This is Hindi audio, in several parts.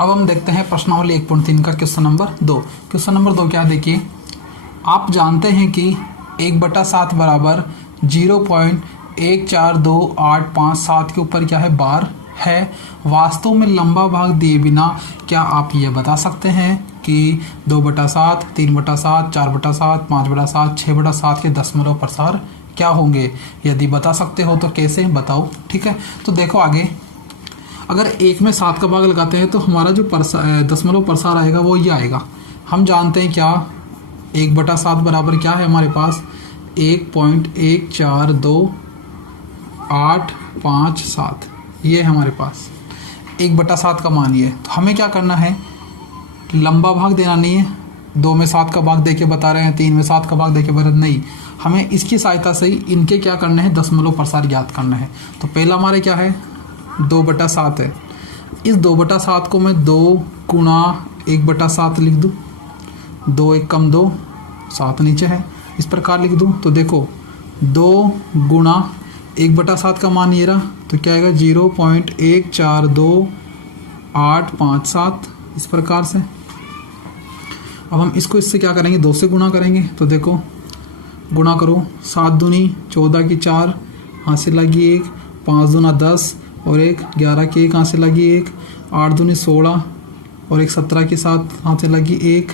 अब हम देखते हैं प्रश्नावली 1.3 का क्वेश्चन नंबर 2। क्वेश्चन नंबर 2 क्या है, देखिए, आप जानते हैं कि 1/7 बराबर 0.142857 के ऊपर क्या है, बार है। वास्तव में लंबा भाग दिए बिना क्या आप ये बता सकते हैं कि 2/7, 3/7, 4/7, 5/7, 6/7 के दशमलव प्रसार क्या होंगे? यदि बता सकते हो तो कैसे बताओ। ठीक है, तो देखो आगे, अगर 1 में 7 का भाग लगाते हैं तो हमारा जो दशमलव प्रसार आएगा वो ये आएगा। हम जानते हैं क्या, 1/7 बराबर क्या है हमारे पास, 1.142857, ये है हमारे पास 1/7 का मान ये। तो हमें क्या करना है, लंबा भाग देना नहीं है, 2 में 7 का भाग देके बता रहे हैं, 3 में 7 का भाग देके बता रहे नहीं, हमें इसकी सहायता से ही इनके क्या करना है, दशमलव प्रसार ज्ञात करना है। तो पहला हमारे क्या है, 2/7 है। इस 2/7 को मैं 2 गुणा 1/7 लिख दूँ, 2 1 कम 2, 7 नीचे है, इस प्रकार लिख दूँ। तो देखो 2 गुणा 1/7 का मान ये रहा, तो क्या आएगा 0.142857, इस प्रकार से। अब हम इसको इससे क्या करेंगे, 2 से गुणा करेंगे। तो देखो गुणा करो, 7 दूनी 14 की 4, हाथ से लगी 1, 5 दूना 10 और 1 11 की 1, हाथ से लगी 1, 8 दूनी 16 और 1 17 की 7, हाथ से लगी 1,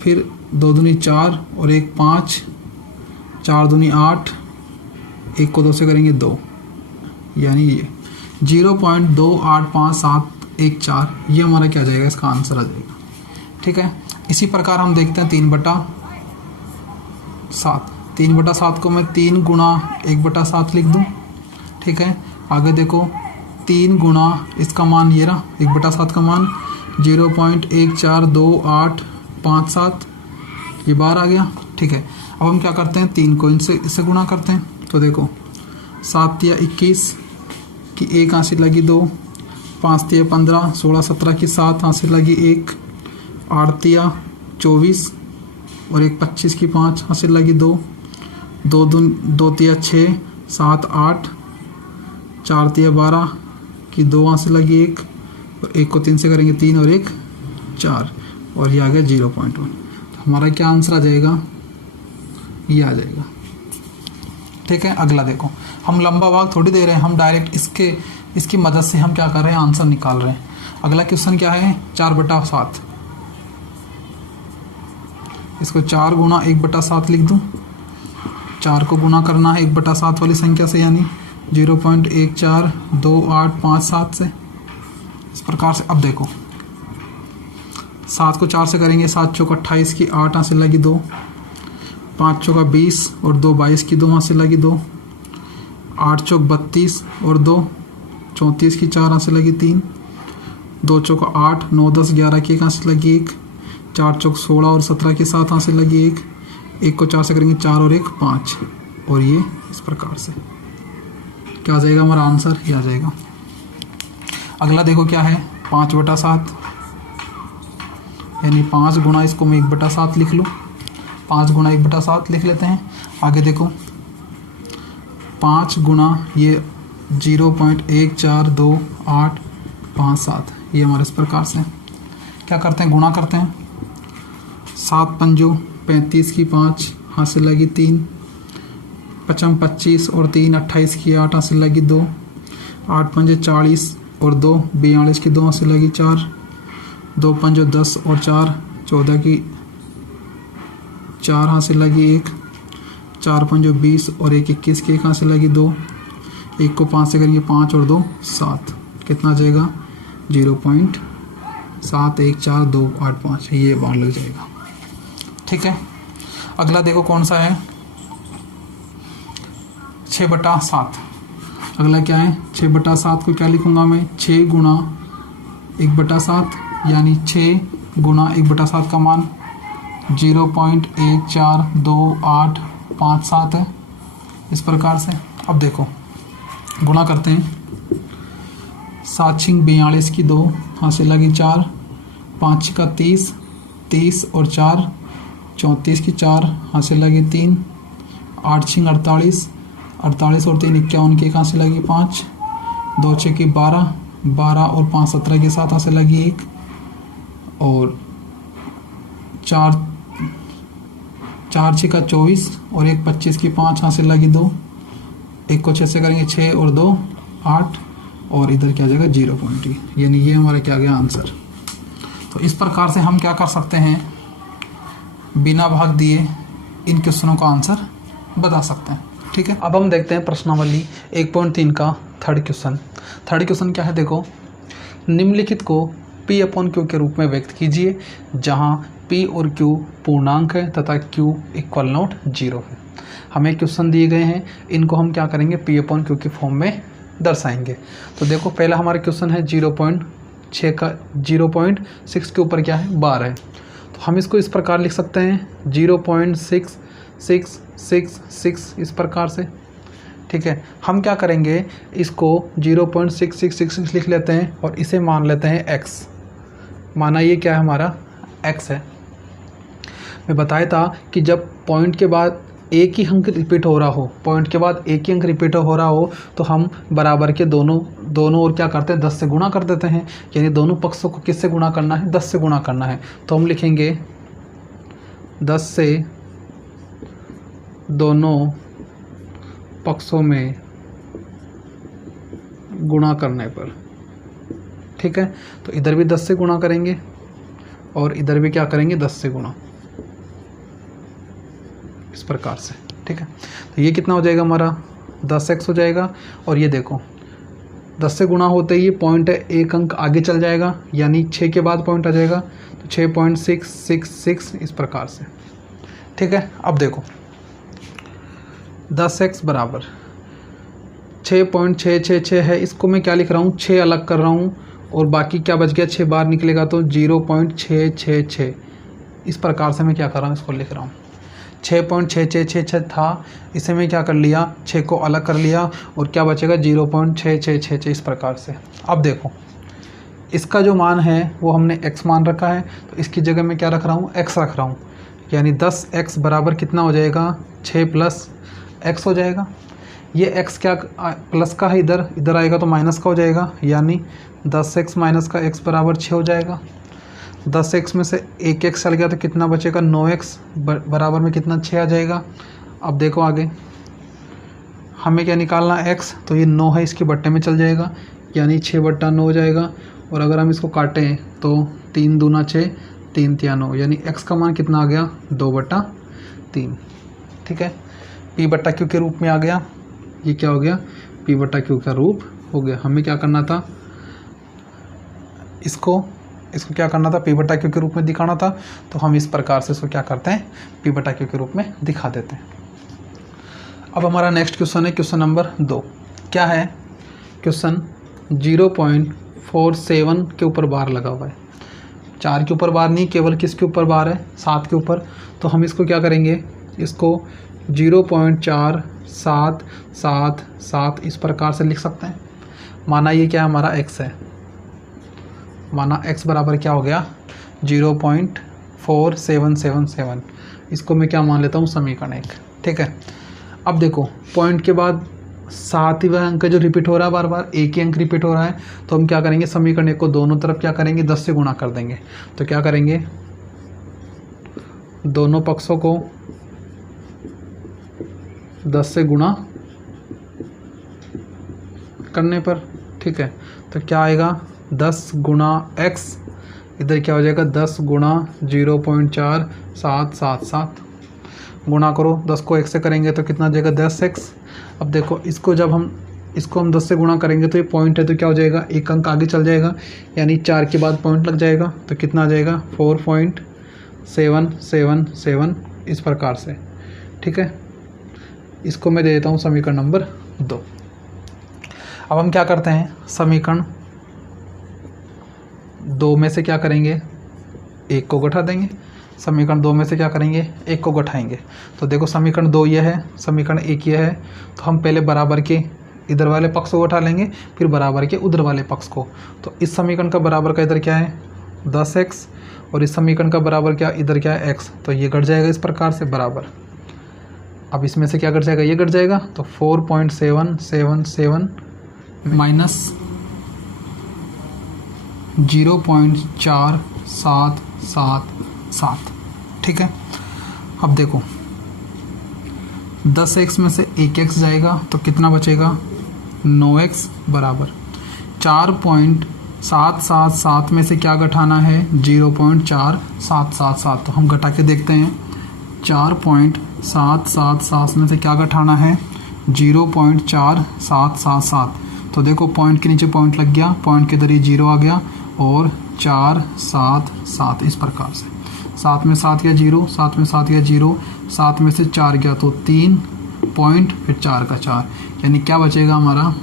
फिर 2 दूनी 4 और 1 5, 4 दूनी 8, 1 को 2 से करेंगे 2, यानी ये 0.285714, ये हमारा क्या जाएगा, इसका आंसर आ जाएगा। ठीक है, इसी प्रकार हम देखते हैं 3/7। 3/7 को मैं 3 गुणा 1/7 लिख दूँ। ठीक है, आगे देखो 3 गुणा इसका मान ये रहा, 1/7 का मान 0.142857, ये बार आ गया। ठीक है, अब हम क्या करते हैं, 3 को इससे गुणा करते हैं। तो देखो 7 तिया 21 की 1, हाथ से लगी 2, 5 तिया 15, 16 17 की 7, हाथ से लगी 1, 8 तिया 24 और 1 25 की 5, हाथ से लगी 2, 2 तिया 6, 7 8, 4 तिया 12 की 2, हाथ से लगी 1 और 1 को 3 से करेंगे 3 और 1 4, और ये आ गया 0.1। तो हमारा क्या आंसर आ जाएगा, ये आ जाएगा। ठीक है, अगला देखो, हम लंबा भाग थोड़ी दे रहे हैं, हम डायरेक्ट इसकी मदद से हम क्या कर रहे हैं, आंसर निकाल रहे हैं। अगला क्वेश्चन क्या है, 4/7। इसको 4 गुणा 1/7 लिख दूं, 4 को गुणा करना है 1/7 वाली संख्या से, यानी 0.142857 से, इस प्रकार से। अब देखो 7 को 4 से करेंगे, 7 चौक 28 की 8, हाथ से लगी 2, 5 चौका 20 और 2 22 की 2, हाथ से लगी 2, 8 चौक 32 और 2 34 की 4, हाथ से लगी 3, 2 चौका 8, 9 10 11 की 1, हाथ से लगी 1, 4 चौक 16 और 17 की 7, हाथ से लगी 1, 1 को 4 से करेंगे 4 और 1 5, और ये इस प्रकार से क्या आ जाएगा, हमारा आंसर ये आ जाएगा। अगला देखो क्या है, 5/7, यानी 5 गुणा, इसको मैं 1/7 लिख लूँ, 5 गुणा 1/7 लिख लेते हैं। आगे देखो 5 गुणा ये 0.142857, ये हमारे इस प्रकार से क्या करते हैं, गुणा करते हैं। 7 पंजो 35 की 5, हाथ से लगी 3, 5 25 और 3 28 की 8, हाथ से लगी 2, 8 पंजे 40 और 2 42 की 2, हाथ से लगी 4, 2 पंजो 10 और 4 14 की 4, हाथ से लगी 1, 4 पंजो 20 और 1 21 की 1, हाथ से लगी 2, 1 को 5 से करेंगे 5 और 2 7, कितना आ जाएगा, 0.714285, ये बार लग जाएगा। ठीक है, अगला देखो कौन सा है, 6/7। अगला क्या है, 6/7 को क्या लिखूंगा मैं, 6 गुणा 1/7, यानी 6 गुणा 1/7 का मान 0.142857 है, इस प्रकार से। अब देखो गुणा करते हैं, 7 छिंग 42 की 2, हाथ से लगी 4, 5 का 30, 30 और 4 34 की 4, हाथ से लगी 3, 8 छिंग 48, 48 और 3 51 की 1, हाथ से लगी 5, 2 6 की 12, 12 और 5 17 के साथ हाथ से लगी 1, और 4 6 का 24 और एक 25 की 5 हासिल लगी 2, एक को 6 से करेंगे 6 और 2 8 और इधर क्या आ जाएगा 0.2, यानी ये हमारा क्या आ गया आंसर। तो इस प्रकार से हम क्या कर सकते हैं, बिना भाग दिए इन क्वेश्चनों का आंसर बता सकते हैं। ठीक है, अब हम देखते हैं प्रश्नावली 1.3 का थर्ड क्वेश्चन। थर्ड क्वेश्चन क्या है, देखो, निम्नलिखित को P अपॉन Q के रूप में व्यक्त कीजिए जहां P और Q पूर्णांक है तथा Q इक्वल नॉट 0 है। हमें क्वेश्चन दिए गए हैं, इनको हम क्या करेंगे P अपॉन Q की फॉर्म में दर्शाएंगे। तो देखो पहला हमारा क्वेश्चन है 0.6 का 0.6 के ऊपर क्या है 12 है, तो हम इसको इस प्रकार लिख सकते हैं 0.6666 इस प्रकार से। ठीक है, हम क्या करेंगे, इसको 0.6666 लिख लेते हैं और इसे मान लेते हैं x, माना ये क्या है हमारा x है। मैं बताया था कि जब पॉइंट के बाद एक ही अंक रिपीट हो रहा हो, पॉइंट के बाद एक ही अंक रिपीट हो रहा हो तो हम बराबर के दोनों और क्या करते हैं 10 से गुणा कर देते हैं, यानी दोनों पक्षों को किससे गुणा करना है 10 से गुणा करना है। तो हम लिखेंगे 10 से दोनों पक्षों में गुणा करने पर। ठीक है, तो इधर भी 10 से गुणा करेंगे और इधर भी क्या करेंगे 10 से गुणा, इस प्रकार से। ठीक है, तो ये कितना हो जाएगा हमारा 10x हो जाएगा, और ये देखो 10 से गुणा होते ही पॉइंट एक अंक आगे चल जाएगा, यानी 6 के बाद पॉइंट आ जाएगा, तो 6.666 इस प्रकार से। ठीक है, अब देखो 10x बराबर 6.666 है, इसको मैं क्या लिख रहा हूँ 6 अलग कर रहा हूँ और बाकी क्या बच गया 6 बाहर निकलेगा तो 0.666 इस प्रकार से मैं क्या कर रहा हूँ इसको लिख रहा हूँ। 6.6666 था, इसे मैं क्या कर लिया 6 को अलग कर लिया और क्या बचेगा 0.6666 इस प्रकार से। अब देखो इसका जो मान है वो हमने x मान रखा है, तो इसकी जगह मैं क्या रख रहा हूँ x रख रहा हूँ, यानी 10x बराबर कितना हो जाएगा 6 प्लस x हो जाएगा। ये x क्या प्लस का है, इधर आएगा तो माइनस का हो जाएगा, यानी 10x माइनस का x बराबर 6 हो जाएगा। 10x में से एक x चल गया तो कितना बचेगा 9x बराबर में कितना 6 आ जाएगा। अब देखो आगे हमें क्या निकालना है x, तो ये 9 है इसके बट्टे में चल जाएगा, यानी 6/9 हो जाएगा। और अगर हम इसको काटें तो 3 दूना 6 3 तिया 9, यानी x का मान कितना आ गया 2/3। ठीक है, P/Q के रूप में आ गया, ये क्या हो गया P/Q का रूप हो गया। हमें क्या करना था, इसको क्या करना था P/Q के रूप में दिखाना था, तो हम इस प्रकार से इसको क्या करते हैं P/Q के रूप में दिखा देते हैं। अब हमारा नेक्स्ट क्वेश्चन है क्वेश्चन नंबर 2। क्या है क्वेश्चन 0.47 के ऊपर बार लगा हुआ है, 4 के ऊपर बार नहीं, केवल किसके ऊपर बार है 7 के ऊपर। तो हम इसको क्या करेंगे, इसको 0.4777 इस प्रकार से लिख सकते हैं। माना ये क्या हमारा x है, माना x बराबर क्या हो गया 0.4777, इसको मैं क्या मान लेता हूँ समीकरण 1। ठीक है, अब देखो पॉइंट के बाद 7 ही वह अंक जो रिपीट हो रहा है, बार बार एक ही अंक रिपीट हो रहा है, तो हम क्या करेंगे समीकरण 1 को दोनों तरफ क्या करेंगे 10 से गुणा कर देंगे। तो क्या करेंगे दोनों पक्षों को 10 से गुणा करने पर। ठीक है, तो क्या आएगा 10 गुणा x, इधर क्या हो जाएगा 10 गुणा 0.4777, गुणा करो 10 को x से करेंगे तो कितना आ जाएगा 10x। अब देखो इसको हम 10 से गुणा करेंगे तो ये पॉइंट है तो क्या हो जाएगा एक अंक आगे चल जाएगा, यानी 4 के बाद पॉइंट लग जाएगा, तो कितना आ जाएगा 4.777 इस प्रकार से। ठीक है, इसको मैं दे देता हूँ समीकरण नंबर 2। अब हम क्या करते हैं समीकरण 2 में से क्या करेंगे 1 को घटा देंगे, समीकरण 2 में से क्या करेंगे 1 को घटाएंगे। तो देखो समीकरण 2 ये है, समीकरण 1 ये है, तो हम पहले बराबर के इधर वाले पक्ष को घटा लेंगे, फिर बराबर के उधर वाले पक्ष को। तो इस समीकरण का बराबर का इधर क्या है 10x और इस समीकरण का बराबर क्या इधर क्या है x, तो ये घट जाएगा इस प्रकार से बराबर। अब इसमें से क्या घट जाएगा ये घट जाएगा, तो 4.777 माइनस 0.4777 7 7 7। ठीक है, अब देखो 10x में से 1x जाएगा तो कितना बचेगा, 9x बराबर 4.777 में से क्या घटाना है, 0.4777। तो हम घटा के देखते हैं, 4.777 में से क्या घटाना है, 0.4777। तो देखो पॉइंट के नीचे पॉइंट लग गया, पॉइंट के इधर ये 0 आ गया और 4 7 7 इस प्रकार से। 7 में 7 गया 0, 7 में 7 गया 0, 7 में से 4 गया तो 3 पॉइंट, फिर 4 का 4, यानी क्या बचेगा हमारा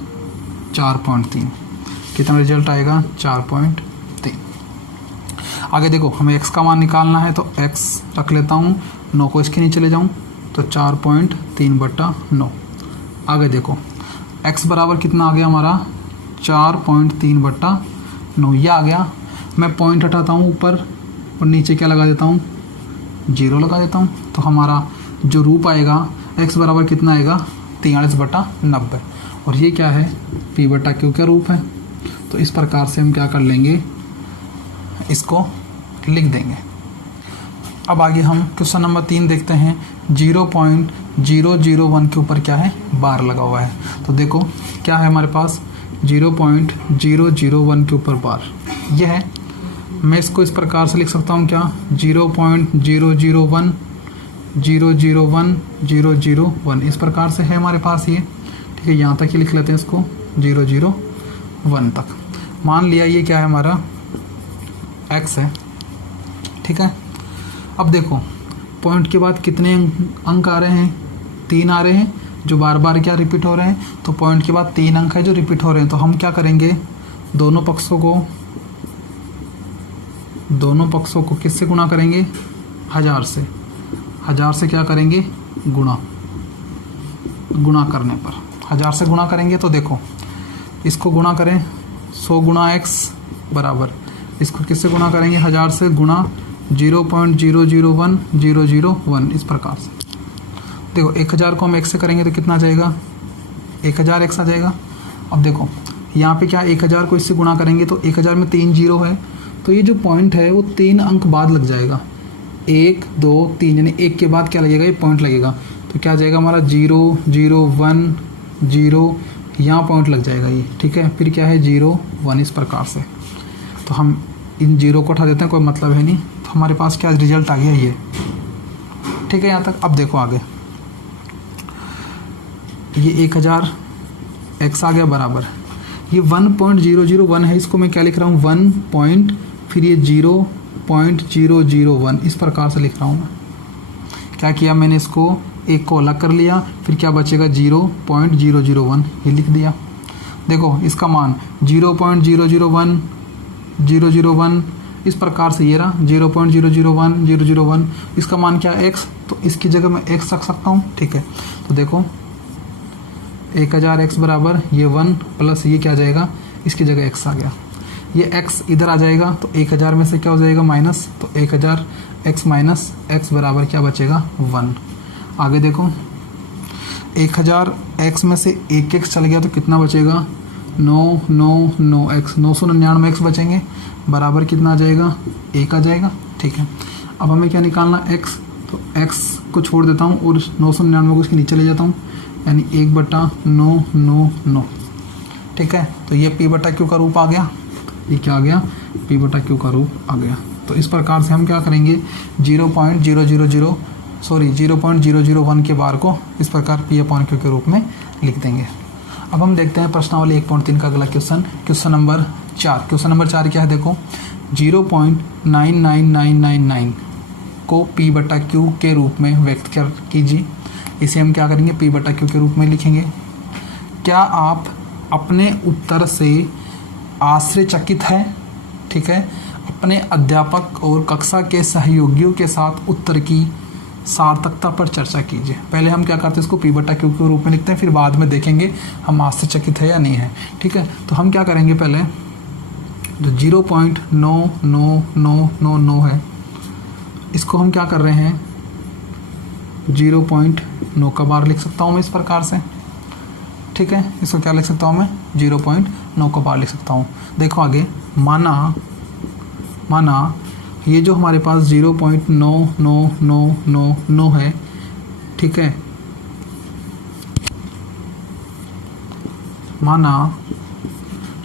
4.3। कितना रिजल्ट आएगा, 4.3। आगे देखो हमें x का मान निकालना है तो x रख लेता हूँ, 9 को इसके नीचे ले जाऊँ तो 4.3/9। आगे देखो x बराबर कितना आ गया हमारा, 4.3/9 ये आ गया। मैं पॉइंट हटाता हूँ ऊपर और नीचे क्या लगा देता हूँ, 0 लगा देता हूँ। तो हमारा जो रूप आएगा x बराबर कितना आएगा, 43/90। और ये क्या है, p/q का रूप है। तो इस प्रकार से हम क्या कर लेंगे, इसको लिख देंगे। अब आगे हम क्वेश्चन नंबर 3 देखते हैं। 0.001 के ऊपर क्या है, बार लगा हुआ है। तो देखो क्या है हमारे पास, 0.001 के ऊपर बार ये है। मैं इसको इस प्रकार से लिख सकता हूँ क्या, 0.001 001 001 इस प्रकार से है हमारे पास ये। ठीक है, यहाँ तक ही लिख लेते हैं इसको, 001 तक। मान लिया ये क्या है हमारा, x है। ठीक है, अब देखो पॉइंट के बाद कितने अंक आ रहे हैं, 3 आ रहे हैं जो बार बार क्या रिपीट हो रहे हैं। तो पॉइंट के बाद 3 अंक है जो रिपीट हो रहे हैं। तो हम क्या करेंगे, दोनों पक्षों को किससे गुणा करेंगे, 1000 से। 1000 से क्या करेंगे, गुणा करने पर 1000 से गुणा करेंगे। तो देखो इसको गुणा करें, 100 गुणा x बराबर, इसको किससे गुणा करेंगे, 1000 से गुणा 0.001 001 इस प्रकार से। देखो 1000 को हम x से करेंगे तो कितना आ जाएगा, 1000x आ जाएगा। अब देखो यहाँ पे क्या, 1000 को इससे गुणा करेंगे तो 1000 में 3 0 है, तो ये जो पॉइंट है वो 3 अंक बाद लग जाएगा, 1 2 3, यानी 1 के बाद क्या लगेगा, ये पॉइंट लगेगा। तो क्या आ जाएगा हमारा 0 0 1 0, यहाँ पॉइंट लग जाएगा ये। ठीक है, फिर क्या है 0 1 इस प्रकार से। तो हम इन 0 को उठा देते हैं, कोई मतलब है नहीं। तो हमारे पास क्या रिजल्ट आ गया ये। ठीक है यहाँ तक। अब देखो आगे, ये 1000 x आ गया बराबर, ये 1.001 है, इसको मैं क्या लिख रहा हूँ, 1 पॉइंट, फिर ये 0.001 इस प्रकार से लिख रहा हूँ मैं। क्या किया मैंने, इसको एक को अलग कर लिया, फिर क्या बचेगा 0.001 ये लिख दिया। देखो इसका मान 0.001 001 इस प्रकार से ये रहा, 0.001 001। इसका मान क्या है, x, तो इसकी जगह मैं x रख सकता हूँ। ठीक है, तो देखो 1000x बराबर ये 1 प्लस ये क्या आ जाएगा, इसकी जगह x आ गया। ये x इधर आ जाएगा तो 1000 में से क्या हो जाएगा, माइनस। तो 1000x माइनस x बराबर क्या बचेगा, 1। आगे देखो 1000x में से 1x चल गया तो कितना बचेगा, 999x 999x बचेंगे, बराबर कितना आ जाएगा, 1 आ जाएगा। ठीक है, अब हमें क्या निकालना, x। तो x को छोड़ देता हूँ और 999 को इसके नीचे ले जाता हूँ, यानी 1/999। ठीक है, तो ये p/q का रूप आ गया। ये क्या आ गया, p/q का रूप आ गया। तो इस प्रकार से हम क्या करेंगे, 0.001 के बार को इस प्रकार p/q के रूप में लिख देंगे। अब हम देखते हैं प्रश्नावली 1.3 का अगला question, question number 4। Question number 4 क्या है, देखो 0.99999 को p/q के रूप में व्यक्त कीजिए। इसे हम क्या करेंगे, p/q के रूप में लिखेंगे। क्या आप अपने उत्तर से आश्चर्यचकित हैं? ठीक है, अपने अध्यापक और कक्षा के सहयोगियों के साथ उत्तर की सार्थकता पर चर्चा कीजिए। पहले हम क्या करते हैं, इसको p/q के रूप में लिखते हैं, फिर बाद में देखेंगे हम आश्चर्यचकित है या नहीं है। ठीक है, तो हम क्या करेंगे, पहले जो 0.99999 है इसको हम क्या कर रहे हैं, 0.9 का बार लिख सकता हूँ मैं इस प्रकार से। ठीक है, इसको क्या लिख सकता हूँ मैं, 0.9 का बार लिख सकता हूँ। देखो आगे, माना ये जो हमारे पास 0.99999 है, ठीक है, माना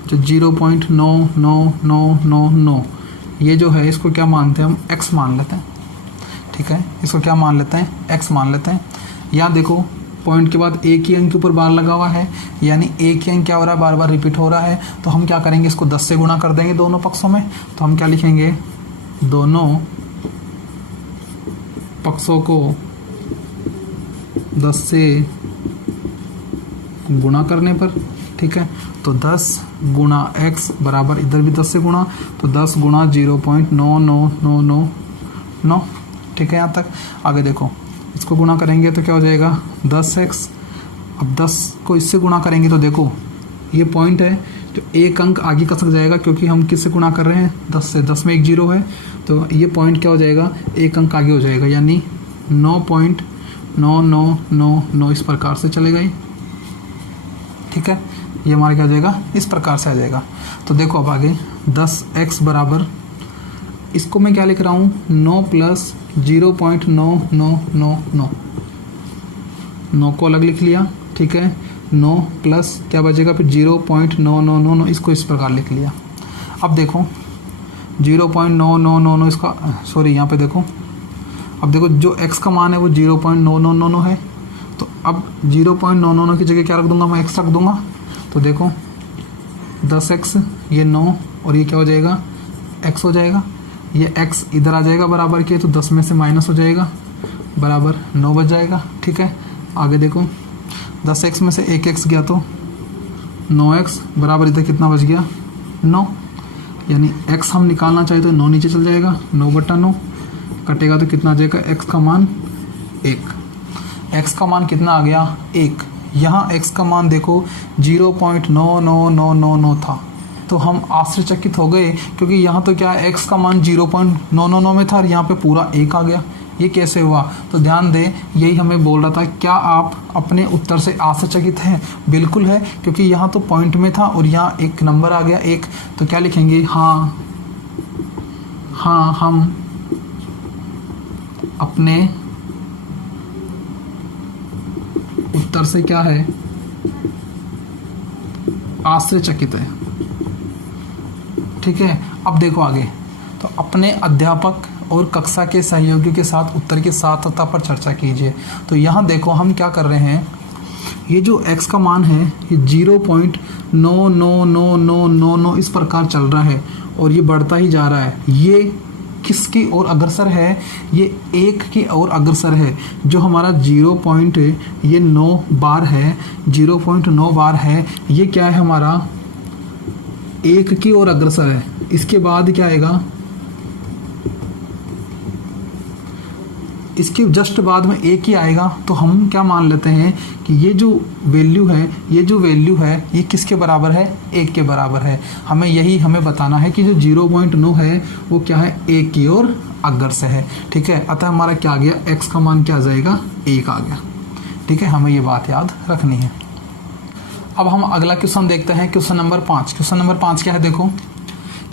जो 0.99999 ये जो है इसको क्या मानते हैं हम, x मान लेते हैं, ठीक है, इसको क्या मान लेते हैं, x मान लेते हैं। यहाँ देखो पॉइंट के बाद एक ही अंक के ऊपर बार लगा हुआ है, यानी एक ही अंक क्या हो रहा है, बार बार रिपीट हो रहा है। तो हम क्या करेंगे, इसको 10 से गुणा कर देंगे दोनों पक्षों में। तो हम क्या लिखेंगे, दोनों पक्षों को 10 से गुणा करने पर, ठीक है, तो 10 गुणा x बराबर, इधर भी 10 से गुणा, तो 10 गुणा 0.99999, ठीक है। यहाँ तक आगे देखो, इसको गुणा करेंगे तो क्या हो जाएगा 10x। अब 10 को इससे गुणा करेंगे तो देखो ये पॉइंट है तो एक अंक आगे खसक जाएगा, क्योंकि हम किससे गुणा कर रहे हैं, 10 से। 10 में एक 0 है तो ये पॉइंट क्या हो जाएगा, एक अंक आगे हो जाएगा, यानी 9.9999 इस प्रकार से चलेगा ये, ठीक है। ये हमारा क्या हो जाएगा, इस प्रकार से आ जाएगा। तो देखो अब आगे 10x बराबर, इसको मैं क्या लिख रहा हूँ, 9 प्लस 0.9999, 9 को अलग लिख लिया, ठीक है, 9 प्लस क्या बचेगा फिर 0.9999, इसको इस प्रकार लिख लिया। अब देखो 0.9999 इसका, सॉरी यहाँ पे देखो, अब देखो जो x का मान है वो 0.9999 है, तो अब 0.99 की जगह क्या रख दूंगा, मैं x रख दूंगा। तो देखो 10x, ये 9 और ये क्या हो जाएगा, x हो जाएगा। ये x इधर आ जाएगा बराबर के, तो 10 में से माइनस हो जाएगा, बराबर 9 बच जाएगा, ठीक है। आगे देखो 10x में से 1x गया तो 9x बराबर इधर कितना बच गया, 9, यानी x हम निकालना चाहिए तो 9 नीचे चल जाएगा, 9/9 कटेगा तो कितना आ जाएगा, x का मान 1। x का मान कितना आ गया, 1। यहाँ x का मान देखो 0.99999 था, तो हम आश्चर्यचकित हो गए, क्योंकि यहाँ तो क्या है, x का मान 0.999 में था और यहाँ पे पूरा 1 आ गया। ये कैसे हुआ, तो ध्यान दें, यही हमें बोल रहा था, क्या आप अपने उत्तर से आश्चर्यचकित हैं, बिल्कुल है, क्योंकि यहाँ तो पॉइंट में था और यहाँ एक नंबर आ गया 1, तो क्या लिखेंगे, हाँ हम अपने उत्तर से क्या है, आश्चर्यचकित है, ठीक है। अब देखो आगे, तो अपने अध्यापक और कक्षा के सहयोगियों के साथ उत्तर की सार्थकता पर चर्चा कीजिए। तो यहाँ देखो हम क्या कर रहे हैं, ये जो x का मान है ये 0.99999 इस प्रकार चल रहा है और ये बढ़ता ही जा रहा है। ये किसकी ओर अग्रसर है, ये 1 की ओर अग्रसर है। जो हमारा 0.9 बार है, 0.9 बार है, ये क्या है, हमारा 1 की ओर अग्रसर है। इसके बाद क्या आएगा, इसके जस्ट बाद में 1 ही आएगा। तो हम क्या मान लेते हैं कि ये जो वैल्यू है, ये किसके बराबर है, 1 के बराबर है। हमें बताना है कि जो 0.9 है वो क्या है, 1 की ओर अग्रसर है, ठीक है। अतः हमारा क्या आ गया, x का मान क्या आ जाएगा, 1 आ गया, ठीक है। हमें ये बात याद रखनी है। अब हम अगला क्वेश्चन देखते हैं, क्वेश्चन नंबर 5। क्वेश्चन नंबर 5 क्या है, देखो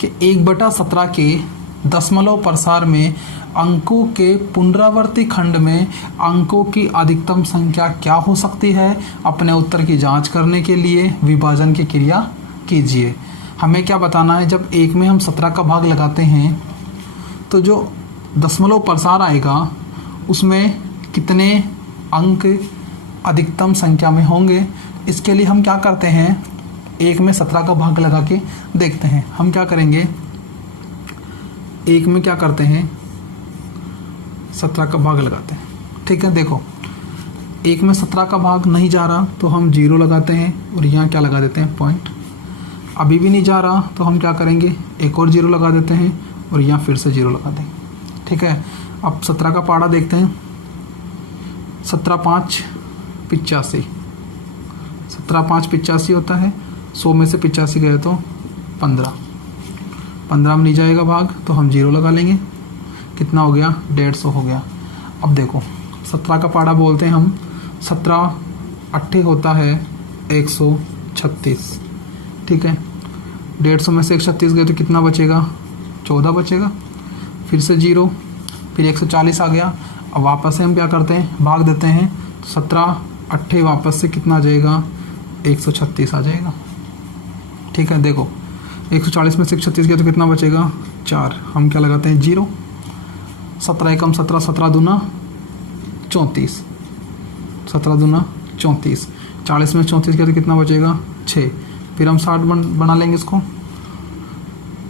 कि 1/17 के दशमलव प्रसार में अंकों के पुनरावर्ती खंड में अंकों की अधिकतम संख्या क्या हो सकती है। अपने उत्तर की जांच करने के लिए विभाजन की क्रिया कीजिए। हमें क्या बताना है, जब 1 में हम 17 का भाग लगाते हैं तो जो दशमलव प्रसार आएगा उसमें कितने अंक अधिकतम संख्या में होंगे। इसके लिए हम क्या करते हैं, 1 में 17 का भाग लगा के देखते हैं। हम क्या करेंगे, 1 में क्या करते हैं, 17 का भाग लगाते हैं, ठीक है। देखो 1 में 17 का भाग नहीं जा रहा तो हम 0 लगाते हैं और यहाँ क्या लगा देते हैं, पॉइंट। अभी भी नहीं जा रहा तो हम क्या करेंगे, एक और 0 लगा देते हैं और यहाँ फिर से 0 लगा देंगे, ठीक है। अब 17 का पाड़ा देखते हैं, 17 5 85, 17 5 85 होता है। 100 में से 85 गए तो 15 में नहीं जाएगा भाग तो हम 0 लगा लेंगे, कितना हो गया, 150 हो गया। अब देखो 17 का पाड़ा बोलते हैं हम, 17 8 होता है 136, ठीक है। 150 में से 136 गए तो कितना बचेगा, 14 बचेगा। फिर से 0, फिर 140 आ गया। अब वापस से हम क्या करते हैं, भाग देते हैं, तो 17 8 वापस से कितना आ जाएगा, 136 आ जाएगा। ठीक है, देखो 140 में से 136 गया तो कितना बचेगा, 4। हम क्या लगाते हैं, 0। 17 एकम 17, 17 दूना 34, 17 दूना 34। 40 में 34 गया तो कितना बचेगा, 6। फिर हम 60 बना लेंगे इसको।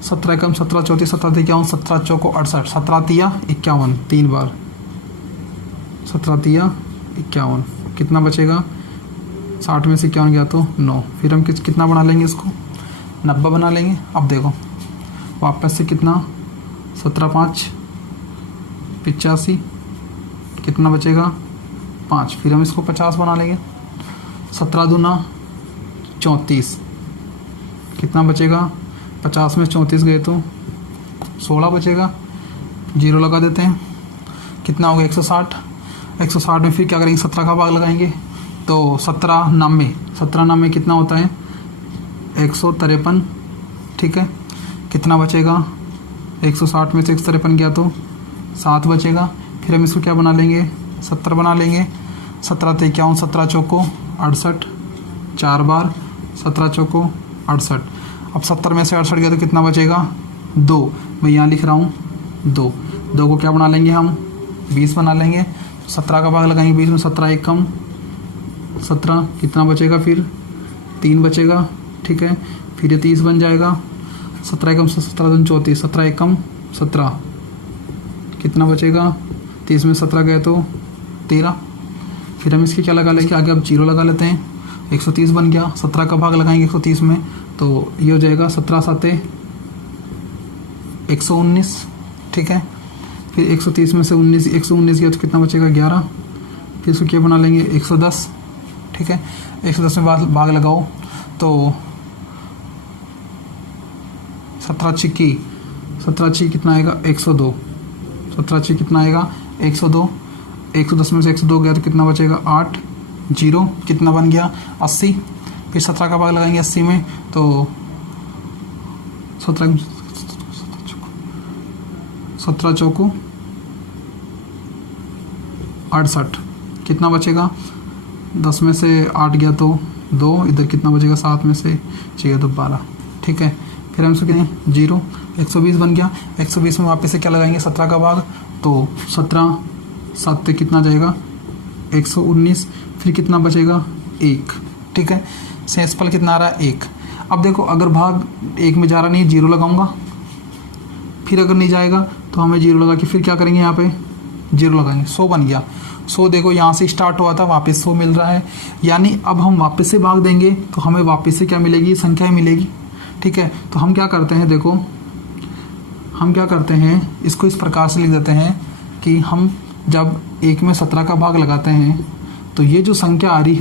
17 एकम 17, 34, 17 51, 17 चौको 68, 17 तिया 51, 3 बार 17 तिया 51, कितना बचेगा, 60 में से 51 गया तो 9। फिर हम कितना बना लेंगे इसको, 90 बना लेंगे। अब देखो वापस से कितना, 17 5 85, कितना बचेगा, 5। फिर हम इसको 50 बना लेंगे। 17 दूना 34, कितना बचेगा, 50 में 34 गए तो 16 बचेगा। 0 लगा देते हैं, कितना हो गया, 160। 160 में फिर क्या करेंगे, 17 का भाग लगाएंगे, तो 17 90 कितना होता है, 153। ठीक है, कितना बचेगा, 160 में से 153 गया तो 7 बचेगा। फिर हम इसको क्या बना लेंगे, 70 बना लेंगे। 17 51, 17 चौको 68, 4 बार 17 चौको 68। अब 70 में से 68 गया तो कितना बचेगा, 2। मैं यहाँ लिख रहा हूँ 2 को क्या बना लेंगे हम, 20 बना लेंगे। 17 का भाग लगाएंगे 20 में, 17 एकम 17, कितना बचेगा, फिर 3 बचेगा। ठीक है, फिर ये 30 बन जाएगा। 17 एकम 17 दूनी 34, 17 एकम 17, कितना बचेगा, 30 में 17 गए तो 13। फिर हम इसके क्या लगा लेंगे, आगे अब 0 लगा लेते हैं। 130 बन गया। 17 का भाग लगाएंगे 130 में, तो ये हो जाएगा 17 7 119। ठीक है, फिर 130 में से 119 गया तो कितना बचेगा, 11। फिर इसको क्या बना लेंगे, 110। ठीक है, 110 में भाग लगाओ तो 17 6 कितना आएगा, 102। 17 6 कितना आएगा, 102। 110 में से 102 गया तो कितना बचेगा, 8। 0 कितना बन गया, 80। फिर 17 का भाग लगाएंगे 80 में, तो 17 चौको 68, कितना बचेगा, 10 में से 8 गया तो 2, इधर कितना बचेगा, 7 में से 6 गया तो 12। ठीक है, फिर हम इसको कहते 0। 120 बन गया। 120 में वापस से क्या लगाएंगे, 17 का भाग, तो 17 7 कितना जाएगा, 119। फिर कितना बचेगा, 1। ठीक है, शेषफल कितना आ रहा है, 1। अब देखो अगर भाग 1 में जा रहा नहीं, 0 लगाऊंगा। फिर अगर नहीं जाएगा तो हमें 0 लगा के फिर क्या करेंगे, यहाँ पे 0 लगाएंगे। 100 बन गया। 100 देखो यहाँ से स्टार्ट हुआ था, वापस 100 मिल रहा है, यानी अब हम वापस से भाग देंगे तो हमें वापस से क्या मिलेगी, संख्या ही मिलेगी। ठीक है, तो हम क्या करते हैं, देखो हम क्या करते हैं, इसको इस प्रकार से लिख देते हैं कि हम जब 1 में 17 का भाग लगाते हैं तो ये जो संख्या आ रही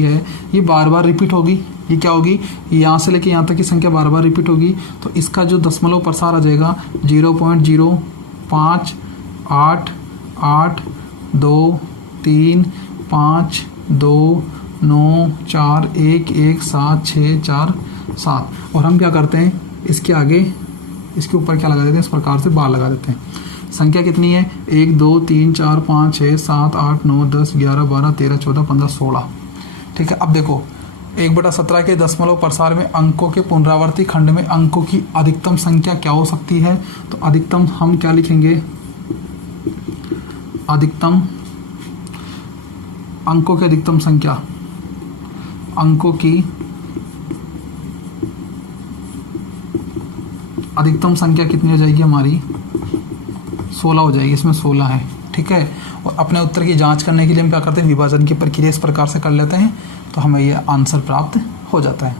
है, ये बार बार रिपीट होगी। ये क्या होगी, यहाँ से लेके यहाँ तक की संख्या बार बार रिपीट होगी। तो इसका जो दशमलव प्रसार आ जाएगा 0.05 8 8 2 3 5 2 9 4 1 1 7 6 4 7। और हम क्या करते हैं, इसके आगे इसके ऊपर क्या लगा देते हैं, इस प्रकार से बार लगा देते हैं। संख्या कितनी है, 1 2 3 4 5 6 7 8 9 10 11 12 13 14 15 16। ठीक है, अब देखो 1/17 के दशमलव प्रसार में अंकों के पुनरावर्ती खंड में अंकों की अधिकतम संख्या क्या हो सकती है। तो अधिकतम हम क्या लिखेंगे, अधिकतम अंकों की अधिकतम संख्या, अंकों की अधिकतम संख्या कितनी हो जाएगी हमारी, 16 हो जाएगी। इसमें 16 है। ठीक है, और अपने उत्तर की जांच करने के लिए हम क्या करते हैं, विभाजन की प्रक्रिया इस प्रकार से कर लेते हैं, तो हमें ये आंसर प्राप्त हो जाता है।